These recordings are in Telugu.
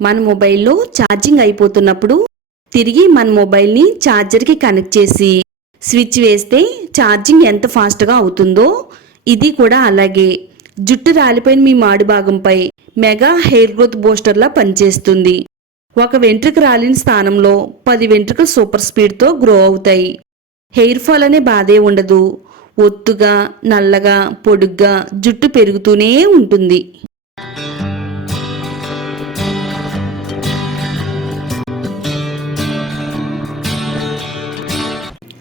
మన మొబైల్లో ఛార్జింగ్ అయిపోతున్నప్పుడు తిరిగి మన మొబైల్ని ఛార్జర్కి కనెక్ట్ చేసి స్విచ్ వేస్తే ఛార్జింగ్ ఎంత ఫాస్ట్గా అవుతుందో ఇది కూడా అలాగే జుట్టు రాలిపోయిన మీ మాడు భాగంపై మెగా హెయిర్ గ్రోత్ బూస్టర్లా పనిచేస్తుంది. ఒక వెంట్రుక రాలిన స్థానంలో 10 వెంట్రుకలు సూపర్ స్పీడ్తో గ్రో అవుతాయి. హెయిర్ ఫాల్ అనే బాధే ఉండదు. ఒత్తుగా నల్లగా పొడుగ్గా జుట్టు పెరుగుతూనే ఉంటుంది.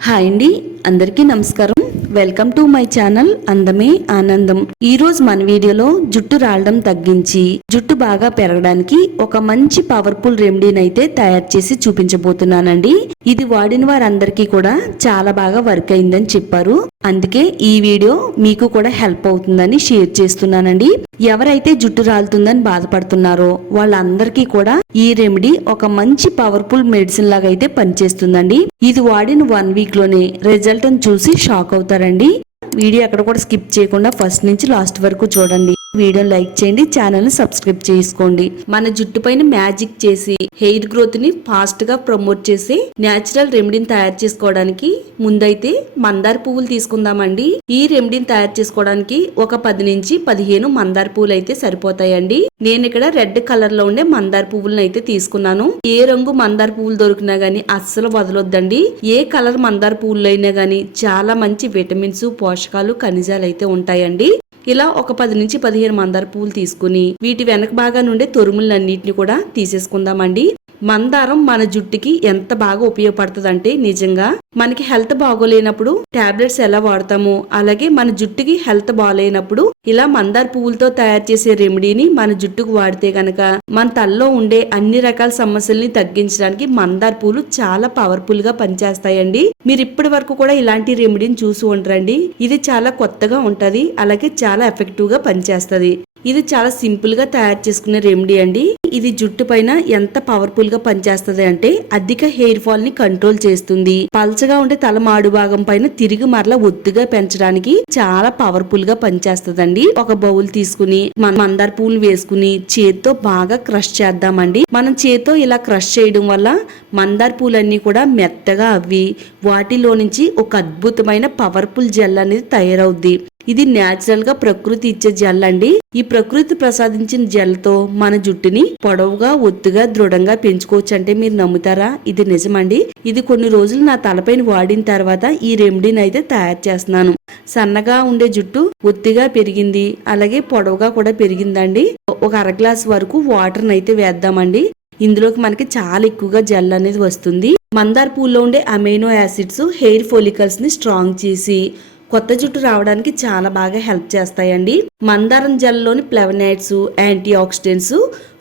హాయ్ అండి, అందరికీ నమస్కారం. వెల్కమ్ టు మై ఛానల్ అందమే ఆనందం. ఈ రోజు మన వీడియోలో జుట్టు రాలడం తగ్గించి జుట్టు బాగా పెరగడానికి ఒక మంచి పవర్ఫుల్ రెమెడీని అయితే తయారు చేసి చూపించబోతున్నానండి. ఇది వాడిన వారందరికీ కూడా చాలా బాగా వర్క్ అయిందని చెప్పారు. అందుకే ఈ వీడియో మీకు కూడా హెల్ప్ అవుతుందని షేర్ చేస్తున్నానండి. ఎవరైతే జుట్టు రాలుతుందని బాధపడుతున్నారో వాళ్ళందరికీ కూడా ఈ రెమెడీ ఒక మంచి పవర్ఫుల్ మెడిసిన్ లాగా అయితే పనిచేస్తుందండి. ఇది వాడిన 1 వీక్ లోనే రిజల్ట్ చూసి షాక్ అవుతారండి. వీడియో ఎక్కడ కూడా స్కిప్ చేయకుండా ఫస్ట్ నుంచి లాస్ట్ వరకు చూడండి. వీడియోని లైక్ చేయండి, ఛానల్ ని సబ్స్క్రైబ్ చేసుకోండి. మన జుట్టు పైన మ్యాజిక్ చేసి హెయిర్ గ్రోత్ ని ఫాస్ట్ గా ప్రమోట్ చేసి న్యాచురల్ రెమెడీని తయారు చేసుకోవడానికి ముందైతే మందార పువ్వులు తీసుకుందామండి. ఈ రెమెడీని తయారు చేసుకోవడానికి ఒక 10 నుంచి 15 మందార పువ్వులు అయితే సరిపోతాయండి. నేను ఇక్కడ రెడ్ కలర్ లో ఉండే మందార పువ్వులను అయితే తీసుకున్నాను. ఏ రంగు మందార పువ్వులు దొరికినా గానీ అస్సలు వదలొద్దండి. ఏ కలర్ మందార పువ్వులు అయినా గానీ చాలా మంచి విటమిన్స్, పోషకాలు, ఖనిజాలు అయితే ఉంటాయండి. ఇలా ఒక 10 నుంచి 15 మందార పువ్వులు తీసుకుని వీటి వెనక భాగా నుండే తొరుములన్నిటిని కూడా తీసేసుకుందామండి. మందారం మన జుట్టుకి ఎంత బాగా ఉపయోగపడుతుంది అంటే నిజంగా మనకి హెల్త్ బాగోలేనప్పుడు టాబ్లెట్స్ ఎలా వాడతామో అలాగే మన జుట్టుకి హెల్త్ బాగోలేనప్పుడు ఇలా మందార పువ్వులతో తయారు చేసే రెమెడీని మన జుట్టుకు వాడితే గనక మన తల్లో ఉండే అన్ని రకాల సమస్యల్ని తగ్గించడానికి మందార పువ్వులు చాలా పవర్ఫుల్ గా పనిచేస్తాయండి. మీరు ఇప్పటి వరకు కూడా ఇలాంటి రెమెడీని చూసి ఉంటారండి. ఇది చాలా కొత్తగా ఉంటది, అలాగే చాలా ఎఫెక్టివ్ గా పనిచేస్తది. ఇది చాలా సింపుల్ గా తయారు చేసుకునే రెమెడీ అండి. ఇది జుట్టు పైన ఎంత పవర్ఫుల్ గా పనిచేస్తుంది అంటే అధిక హెయిర్ ఫాల్ ని కంట్రోల్ చేస్తుంది. పల్చగా ఉండే తల మాడు భాగం పైన తిరిగి మరలా ఒత్తుగా పెంచడానికి చాలా పవర్ఫుల్ గా పనిచేస్తుందండి. ఒక బౌల్ తీసుకుని మందార పువ్వులు వేసుకుని చేత్తో బాగా క్రష్ చేద్దామండి. మనం చేత్తో ఇలా క్రష్ చేయడం వల్ల మందార పూలన్నీ కూడా మెత్తగా అవ్వి వాటిలో నుంచి ఒక అద్భుతమైన పవర్ఫుల్ జెల్ అనేది తయారవుద్ది. ఇది న్యాచురల్ గా ప్రకృతి ఇచ్చే జెల్ అండి. ఈ ప్రకృతి ప్రసాదించిన జెల్ తో మన జుట్టుని పొడవుగా, ఒత్తుగా, దృఢంగా పెంచుకోవచ్చు అంటే మీరు నమ్ముతారా? ఇది నిజమండి. ఇది కొన్ని రోజులు నా తలపైన వాడిన తర్వాత ఈ రెమెడీని అయితే తయారు చేస్తున్నాను. సన్నగా ఉండే జుట్టు ఒత్తిగా పెరిగింది, అలాగే పొడవుగా కూడా పెరిగిందండి. ఒక 1/2 గ్లాస్ వరకు వాటర్ అయితే వేద్దామండి. ఇందులోకి మనకి చాలా ఎక్కువగా జెల్ అనేది వస్తుంది. మందార పూల్లో ఉండే అమైనో యాసిడ్స్ హెయిర్ ఫోలికల్స్ ని స్ట్రాంగ్ చేసి కొత్త జుట్టు రావడానికి చాలా బాగా హెల్ప్ చేస్తాయండి. మందారం జెల్లోని ఫ్లేవనాయిడ్స్, యాంటీ ఆక్సిడెంట్స్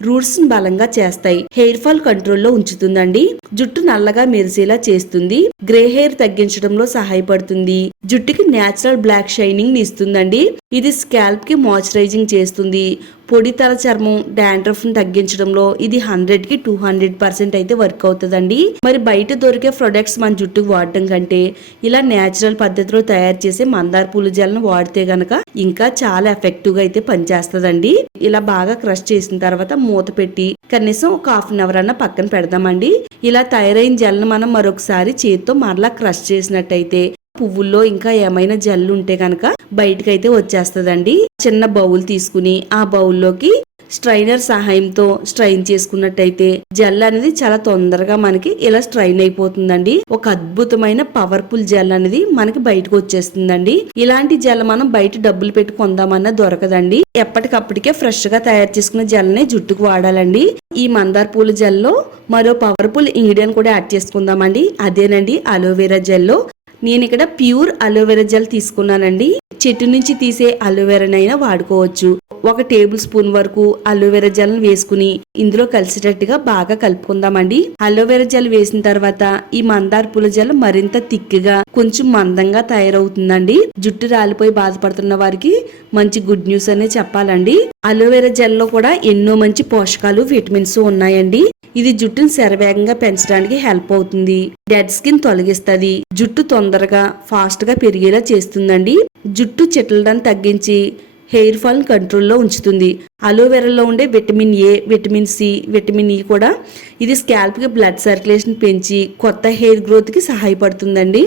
రూట్స్ ని బలంగా చేస్తాయి. హెయిర్ ఫాల్ కంట్రోల్లో ఉంచుతుందండి. జుట్టు నల్లగా మెరిసేలా చేస్తుంది. గ్రే హెయిర్ తగ్గించడంలో సహాయపడుతుంది. జుట్టుకి నేచురల్ బ్లాక్ షైనింగ్ ని ఇస్తుందండి. ఇది స్కాల్ప్ కి మాయిశ్చరైజింగ్ చేస్తుంది. పొడి తల చర్మం, డాండ్రఫ్ ని తగ్గించడంలో ఇది 100కి 200% అయితే వర్క్ అవుతుందండి. మరి బయట దొరికే ప్రొడక్ట్స్ మన జుట్టుకు వాడటం కంటే ఇలా నేచురల్ పద్ధతిలో తయారు చేసే మందార పూల జెల్ ను వాడితే గనక ఇంకా చాలా ఎఫెక్టివ్ గా అయితే పనిచేస్తదండి. ఇలా బాగా క్రష్ చేసిన తర్వాత మూత పెట్టి కనీసం ఒక 1/2 అవర్ అన్న పక్కన పెడదామండి. ఇలా తయారైన జెల్ ను మనం మరొకసారి చేతితో మరలా క్రష్ చేసినట్టయితే పువ్వుల్లో ఇంకా ఏమైనా జల్లు ఉంటే కనుక బయటకైతే వచ్చేస్తదండి. చిన్న బౌల్ తీసుకుని ఆ బౌల్లోకి స్ట్రైనర్ సహాయంతో స్ట్రైన్ చేసుకున్నట్టయితే జెల్ అనేది చాలా తొందరగా మనకి ఇలా స్ట్రైన్ అయిపోతుందండి. ఒక అద్భుతమైన పవర్ఫుల్ జెల్ అనేది మనకి బయటకు వచ్చేస్తుందండి. ఇలాంటి జెల్ మనం బయట డబ్బులు పెట్టి కొందామన్నా దొరకదండి. ఎప్పటికప్పటికే ఫ్రెష్ గా తయారు చేసుకున్న జెల్ ని జుట్టుకు వాడాలండి. ఈ మందార పూల జెల్ లో మరో పవర్ఫుల్ ఇంగ్రీడియంట్ కూడా యాడ్ చేసుకుందామండి. అదేనండి అలోవెరా జెల్. నేను ఇక్కడ ప్యూర్ అలోవెరా జెల్ తీసుకున్నానండి. చెట్టు నుంచి తీసే అలోవెరానైనా వాడుకోవచ్చు. 1 టేబుల్ స్పూన్ వరకు అలోవెరా జెల్ వేసుకుని ఇందులో కలిసేటట్టుగా బాగా కలుపుకుందామండి. అలోవెరా జెల్ వేసిన తర్వాత ఈ మందార పూల జెల్ మరింత తిక్కుగా కొంచెం మందంగా తయారవుతుందండి. జుట్టు రాలిపోయి బాధపడుతున్న వారికి మంచి గుడ్ న్యూస్ అనే చెప్పాలండి. అలోవెరా జెల్ లో కూడా ఎన్నో మంచి పోషకాలు, విటమిన్స్ ఉన్నాయండి. ఇది జుట్టును శరవేగంగా పెంచడానికి హెల్ప్ అవుతుంది. డెడ్ స్కిన్ తొలగిస్తుంది. జుట్టు తొందరగా ఫాస్ట్ గా పెరిగేలా చేస్తుందండి. జుట్టు చిట్లడాన్ని తగ్గించి హెయిర్ ఫాల్ కంట్రోల్లో ఉంచుతుంది. అలోవెరాలో ఉండే vitamin A, vitamin C, vitamin E కూడా ఇది స్కాల్ప్కి బ్లడ్ సర్క్యులేషన్ పెంచి కొత్త హెయిర్ గ్రోత్కి సహాయపడుతుందండి.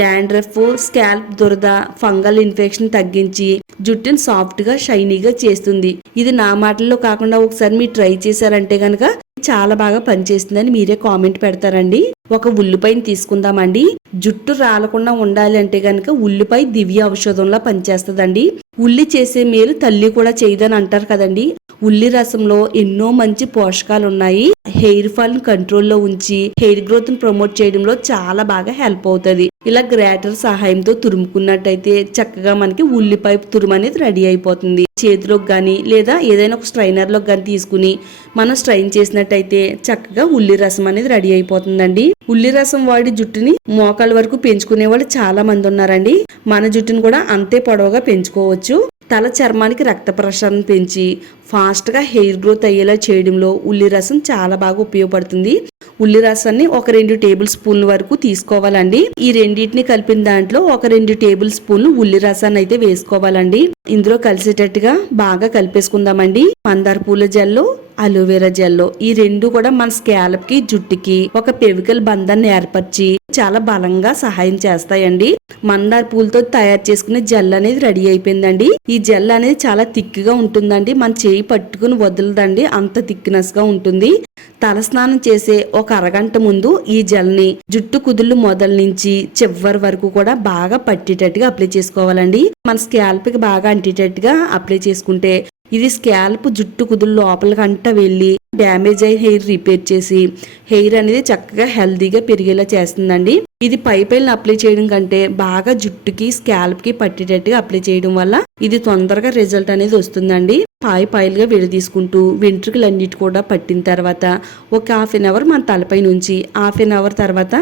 డాండ్రఫ్, స్కాల్ప్ దురద, ఫంగల్ ఇన్ఫెక్షన్ తగ్గించి జుట్టుని సాఫ్ట్గా షైనీగా చేస్తుంది. ఇది నా మాటల్లో కాకుండా ఒకసారి మీరు ట్రై చేశారంటే కనుక చాలా బాగా పనిచేస్తుందని మీరే కామెంట్ పెడతారండి. ఒక ఉల్లిపాయని తీసుకుందామండి. జుట్టు రాలకుండా ఉండాలి అంటే కనుక ఉల్లిపాయ దివ్య ఔషధంలా పనిచేస్తుందండి. ఉల్లి చేసే మేలు తల్లి కూడా చేయదని అంటారు కదండి. ఉల్లి రసంలో ఎన్నో మంచి పోషకాలు ఉన్నాయి. హెయిర్ ఫాల్ కంట్రోల్లో ఉంచి హెయిర్ గ్రోత్ ని ప్రమోట్ చేయడంలో చాలా బాగా హెల్ప్ అవుతుంది. ఇలా గ్రేటర్ సహాయంతో తురుముకున్నట్టయితే చక్కగా మనకి ఉల్లిపాయ తురుము అనేది రెడీ అయిపోతుంది. చేతిలోకి కానీ లేదా ఏదైనా ఒక స్ట్రైనర్ లోకి కానీ తీసుకుని మనం స్ట్రైన్ చేసినట్టయితే చక్కగా ఉల్లి రసం అనేది రెడీ అయిపోతుందండి. ఉల్లి రసం వాడి జుట్టుని మోకాళ్ళ వరకు పెంచుకునే వాళ్ళు చాలా మంది ఉన్నారండి. మన జుట్టుని కూడా అంతే పొడవుగా పెంచుకోవచ్చు. తల చర్మానికి రక్త ప్రసరణ పెంచి ఫాస్ట్ గా హెయిర్ గ్రోత్ అయ్యేలా చేయడంలో ఉల్లి రసం చాలా బాగా ఉపయోగపడుతుంది. ఉల్లి రసాన్ని ఒక 2 టేబుల్ స్పూన్ల వరకు తీసుకోవాలండి. ఈ రెండింటిని కలిపిన దాంట్లో ఒక 2 టేబుల్ స్పూన్లు ఉల్లి రసాన్ని అయితే వేసుకోవాలండి. ఇందులో కలిసేటట్టుగా బాగా కలిపేసుకుందామండి. మందార పూల జెల్లో, అలోవెరా జెల్లో ఈ రెండు కూడా మన స్కాల్ప్ కి జుట్టుకి ఒక పెవికల్ బంధాన్ని ఏర్పరిచి చాలా బలంగా సహాయం చేస్తాయండి. మందార పూలతో తయారు చేసుకునే జెల్ అనేది రెడీ అయిపోయిందండి. ఈ జెల్ అనేది చాలా థిక్ గా ఉంటుందండి. మన చేయి పట్టుకుని వదలదండి, అంత థిక్నెస్ గా ఉంటుంది. తలస్నానం చేసే ఒక అరగంట ముందు ఈ జెల్ ని జుట్టు కుదుళ్ళు మొదల నుంచి చివరి వరకు కూడా బాగా పట్టేటట్టుగా అప్లై చేసుకోవాలండి. మన స్కాల్ప్ కి బాగా అంటేటట్టుగా అప్లై చేసుకుంటే ఇది స్కాల్ప్ జుట్టు కుదుళ్ళు లోపలికంట వెళ్ళి డ్యామేజ్ అయ్యి హెయిర్ రిపేర్ చేసి హెయిర్ అనేది చక్కగా హెల్దీగా పెరిగేలా చేస్తుందండి. ఇది పైన అప్లై చేయడం కంటే బాగా జుట్టుకి స్కాల్ప్ కి పట్టేటట్టుగా అప్లై చేయడం వల్ల ఇది తొందరగా రిజల్ట్ అనేది వస్తుందండి. పాయలుగా విడదీసుకుంటూ వెంట్రుకలన్నిటి కూడా పట్టిన తర్వాత ఒక హాఫ్ అన్ అవర్ మన తలపై నుంచి హాఫ్ అన్ అవర్ తర్వాత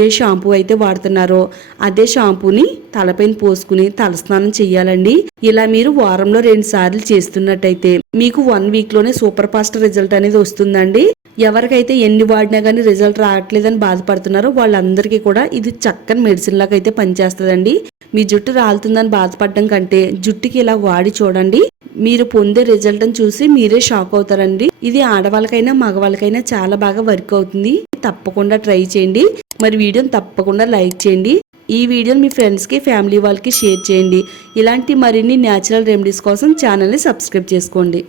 ఏ షాంపూ అయితే వాడుతున్నారో అదే షాంపూని తలపైన పోసుకుని తలస్నానం చెయ్యాలండి. ఇలా మీరు వారంలో 2 సార్లు చేస్తున్నట్టయితే మీకు 1 వీక్ లోనే సూపర్ ఫాస్ట్ రిజల్ట్ అనేది వస్తుందండి. ఎవరికైతే ఎన్ని వాడినా కానీ రిజల్ట్ రావట్లేదని బాధపడుతున్నారో వాళ్ళందరికీ కూడా ఇది చక్కని మెడిసిన్ లాగా అయితే పనిచేస్తుందండి. మీ జుట్టు రాలుతుందని బాధపడడం కంటే జుట్టుకి ఇలా వాడి చూడండి. మీరు పొందే రిజల్ట్ అని చూసి మీరే షాక్ అవుతారండి. ఇది ఆడవాళ్ళకైనా మగవాళ్ళకైనా చాలా బాగా వర్క్ అవుతుంది. తప్పకుండా ట్రై చేయండి. మరి వీడియోని తప్పకుండా లైక్ చేయండి. ఈ వీడియోని మీ ఫ్రెండ్స్ కి, ఫ్యామిలీ వాళ్ళకి షేర్ చేయండి. ఇలాంటి మరిన్ని న్యాచురల్ రెమెడీస్ కోసం ఛానల్ని సబ్స్క్రైబ్ చేసుకోండి.